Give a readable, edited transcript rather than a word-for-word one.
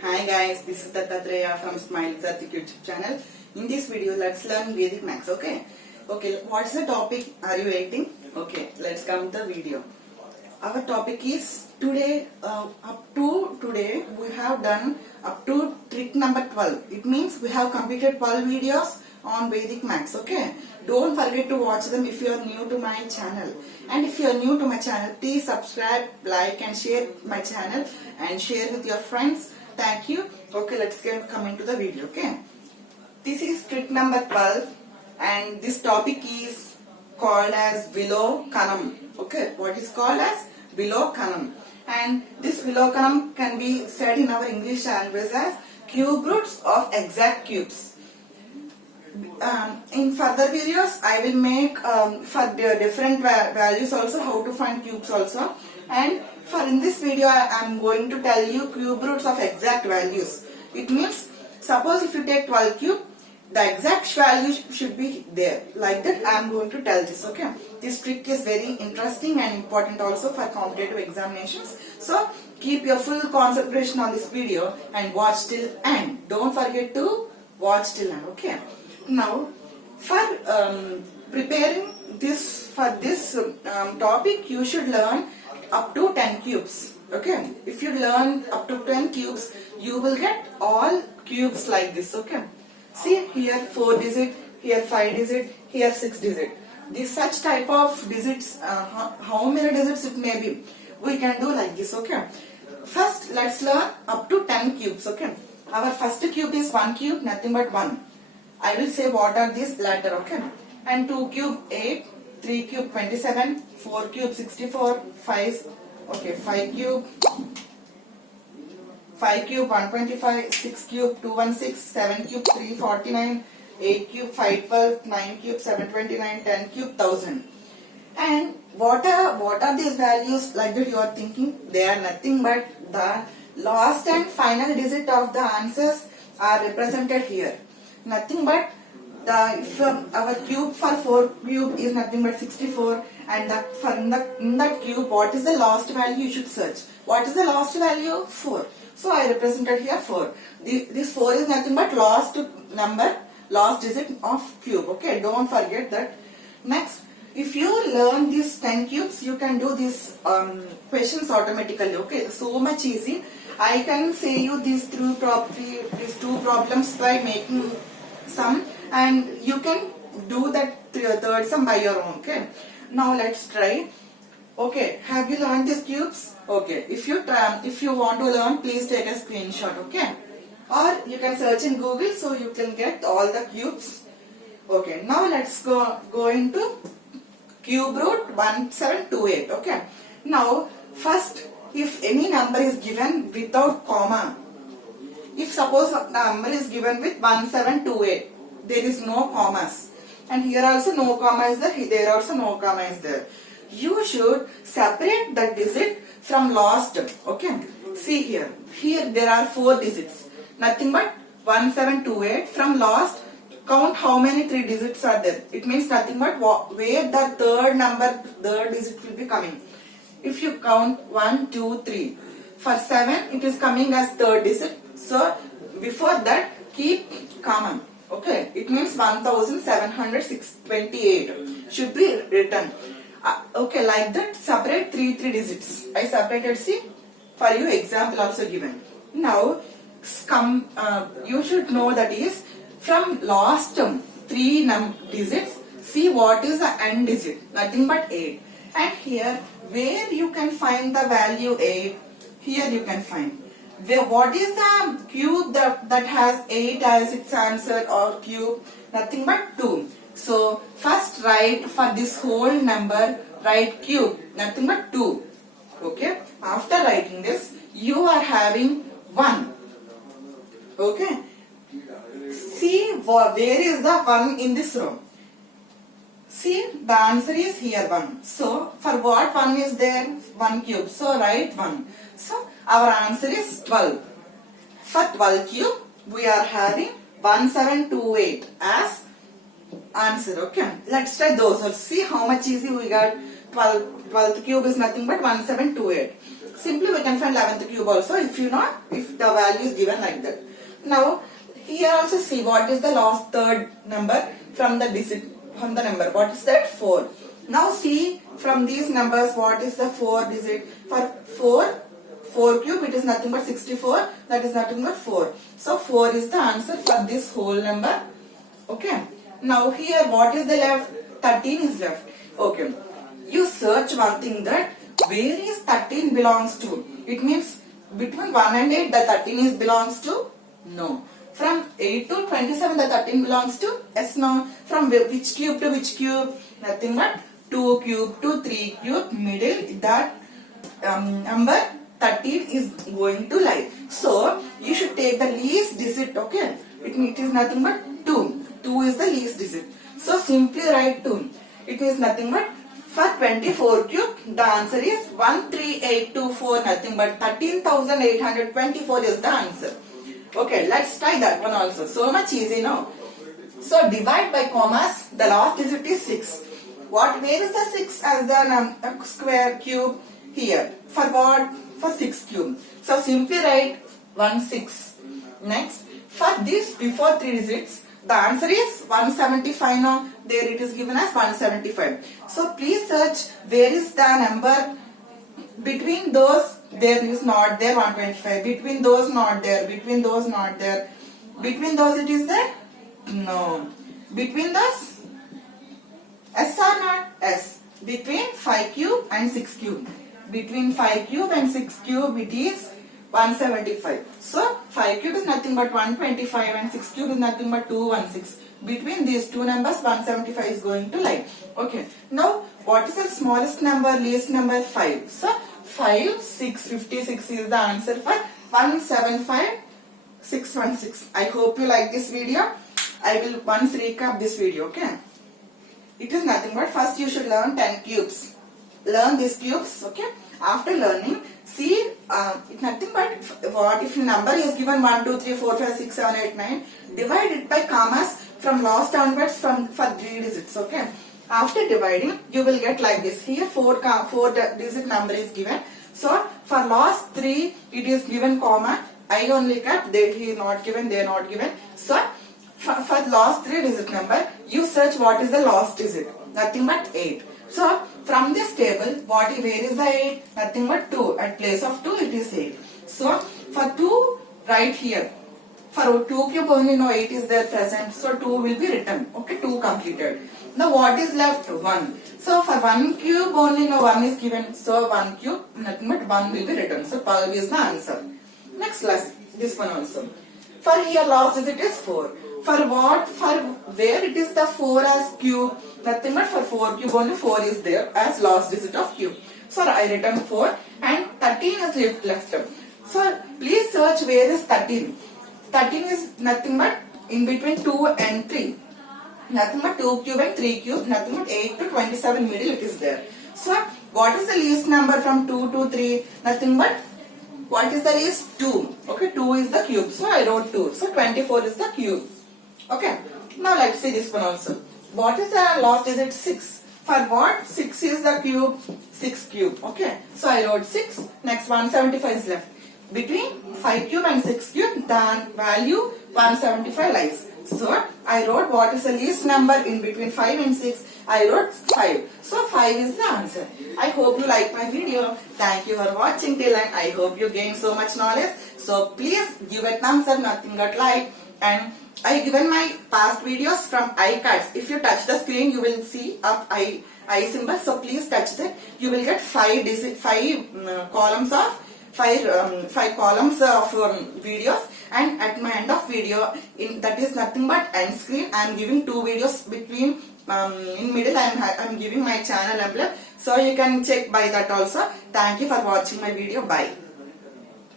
Hi guys, this is Dattatreya from Smile Zatik YouTube channel. In this video, let's learn Vedic Maths. Okay, what's the topic? Are you waiting? Okay, let's come to the video. Our topic is today. Up to today, we have done up to trick number 12. It means we have completed 12 videos on Vedic Maths. Okay, don't forget to watch them if you are new to my channel. And if you are new to my channel, please subscribe, like, and share my channel and share with your friends. Thank you. Okay, let's come into the video. Okay, this is trick number 12, and this topic is called as Vilokanam. Okay, what is called as Vilokanam, and this Vilokanam can be said in our English language as cube roots of exact cubes. In further videos, I will make for the different values also how to find cubes also, and for in this video I am going to tell you cube roots of exact values. It means suppose if you take 12 cube, the exact value should be there. Like that I am going to tell this. Okay, this trick is very interesting and important also for competitive examinations. So keep your full concentration on this video and watch till end. Don't forget to watch till end. Okay. Now, for preparing this topic, you should learn up to 10 cubes. Okay, if you learn up to 10 cubes, you will get all cubes like this. Okay, see here 4 digit, here 5 digit, here 6 digit. This such type of digits, how many digits it may be, we can do like this. Okay, first let's learn up to 10 cubes. Okay, our first cube is 1 cube, nothing but 1. I will say what are these later. Okay, and 2 cube 8, 3 cube 27, 4 cube 64, 5 cube 125, 6 cube 216, 7 cube 349, 8 cube 512, 9 cube 729, 10 cube 1000. And what are these values? Like that you are thinking, they are nothing but the last and final digit of the answers are represented here. Nothing but our cube for 4 cube is nothing but 64, and in that cube, what is the last value you should search? What is the last value? 4. So I represented here 4. This 4 is nothing but last number, last digit of cube. Okay, don't forget that. Next, if you learn these 10 cubes, you can do these questions automatically. Okay, so much easy. I can say you these two problems by making sum, and you can do that third sum by your own. Okay, now let's try. Okay, have you learned these cubes? Okay, if you want to learn, please take a screenshot. Okay, or you can search in Google so you can get all the cubes. Okay, now let's go into cube root 1728. Okay, now first, if any number is given without comma, if suppose a number is given with 1728, there is no commas, and here also no comma is there, there also no comma is there. You should separate the digit from last. Okay, see here there are 4 digits, nothing but 1728. From last, count how many 3 digits are there. It means nothing but where the third digit will be coming. If you count 1, 2, 3, for 7 it is coming as third digit. So before that keep common. Okay, it means 1728 should be written. Okay, like that separate 3 digits. I separated, see, for you example also given. Now you should know that is from last 3 digits, see what is the end digit, nothing but 8. And here where you can find the value 8, here you can find. What is the cube that has 8 as its answer or cube? Nothing but 2. So first write for this whole number, write cube, nothing but 2. Okay, after writing this, you are having 1. Okay, see where is the 1 in this row? See, the answer is here 1. So for what 1 is there? 1 cube. So write 1. So our answer is 12. For 12 cube, we are having 1728 as answer. Okay, let's try those. See how much easy we got. 12th cube is nothing but 1728. Simply we can find 11th cube also if you know, if the value is given like that. Now here also see what is the last third number from the digit, from the number. What is that? 4. Now see from these numbers what is the 4 digit. For 4 cube it is nothing but 64, that is nothing but 4. So 4 is the answer for this whole number. Okay. Now here what is the left? 13 is left. Okay. You search one thing, that where is 13 belongs to? It means between 1 and 8 the 13 is belongs to? No. From 8 to 27 the 13 belongs to? Yes, no. From which cube to which cube? Nothing but 2 cube to 3 cube, middle that number 13 is going to lie. So you should take the least digit. Okay. It is nothing but 2. 2 is the least digit. So simply write 2. It is nothing but, for 24 cube the answer is 13824, nothing but 13,824 is the answer. Okay, let's try that one also. So much easy now. So divide by commas, the last digit is 6. Where is the 6 as the square cube? Here. For what? For 6 cube. So simply write 1 6. Next, for this before 3 digits, the answer is 175 now. There it is given as 175. So please search where is the number between those. There is not there 125. Between those not there. Between those not there. Between those it is there? No. Between those? S or not? S. Between 5 cube and 6 cube. Between 5 cube and 6 cube it is 175. So 5 cube is nothing but 125 and 6 cube is nothing but 216. Between these two numbers 175 is going to lie. Okay. Now what is the smallest number, least number? 5. So 5, 6, 56 is the answer for 175, 616. I hope you like this video. I will once recap this video. Okay. It is nothing but first you should learn 10 cubes. Learn these cubes. Okay. After learning, see it's nothing but what if your number is given 1, 2, 3, 4, 5, 6, 7, 8, 9. Divide it by commas from last onwards for 3 digits. Okay. After dividing, you will get like this. Here 4 digit number is given. So for last 3 it is given comma. I only kept, they he is not given, they are not given. So for last 3 digit number, you search what is the last digit. Nothing but 8. So from this table, where is the 8? Nothing but 2. At place of 2 it is 8. So for 2, write here. For 2 cube only no 8 is there present. So 2 will be written. Okay, 2 completed. Now what is left? 1. So for 1 cube only no 1 is given. So 1 cube, nothing but 1 will be written. So 12 is the answer. Next class, this one also. For here last digit is 4. For what? For where it is the 4 as cube? Nothing but for 4 cube only 4 is there as last digit of cube. So I written 4 and 13 is left. So please search where is 13. 13 is nothing but in between 2 and 3. Nothing but 2 cube and 3 cube. Nothing but 8 to 27 middle it is there. So what is the least number from 2 to 3? Nothing but what is the least? 2. Okay, 2 is the cube. So I wrote 2. So 24 is the cube. Okay. Now let's see this one also. What is the last digit? 6. For what? 6 is the cube. 6 cube. Okay. So I wrote 6. Next 175 is left. Between 5 cube and 6 cube, the value 175 lies. So I wrote what is the least number in between 5 and 6. I wrote 5. So 5 is the answer. I hope you like my video. Thank you for watching till end. I hope you gained so much knowledge. So please give a thumbs up, nothing but like. And I given my past videos from iCards. If you touch the screen, you will see up I symbol. So please touch that. You will get 5 columns of 5 columns of videos, and at my end of video, that is nothing but end screen, I am giving 2 videos between in middle I am giving my channel emblem, so you can check by that also. Thank you for watching my video. Bye.